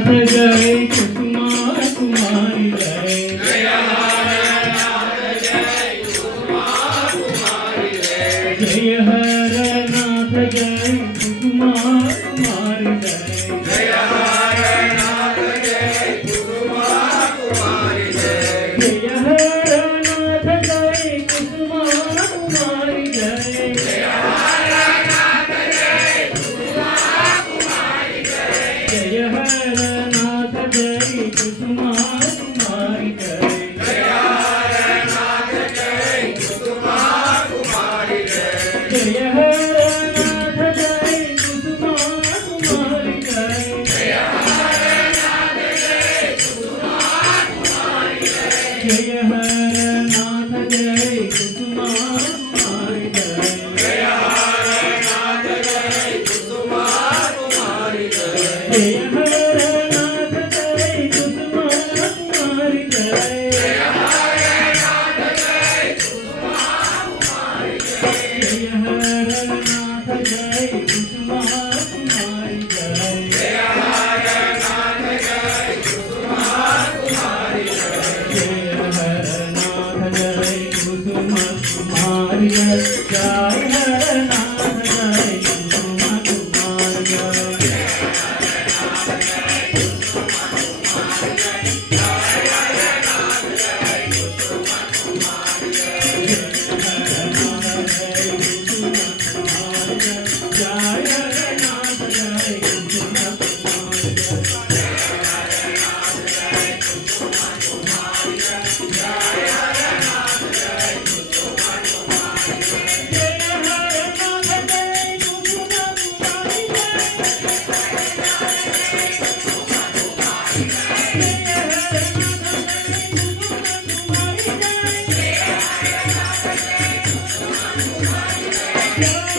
हरनाथ जय कुसुमा कुमारी जय जय हरनाथ जय कुसुमा कुमारी जय जय हरनाथ जय कुसुमा कुमारी जय जय हरनाथ जय कुसुमा कुमारी जय जय हरनाथ जय कुसुमा कुमारी जय जय हरनाथ जय कुसुमा कुमारी जय जय हरनाथ जय कुसुमा कुमारी जय जय हरनाथ जय कुसुमा कुमारी जय जय हरनाथ जय कुसुमा कुमारी जय जय हरनाथ जय कुसुमा कुमारी जय जय हरनाथ जय कुसुमा कुमारी जय जय हरनाथ जय कुसुमा कुमारी जय जय हरनाथ जय कुसुमा कुमारी जय जय हरनाथ जय कुसुमा कुमारी जय जय हरनाथ जय कुसुमा कुमारी जय जय हरनाथ जय कुसुमा कुमारी जय जय हरनाथ जय कुसुमा कुमारी जय जय हरनाथ जय कुसुमा कुमारी जय Yeah.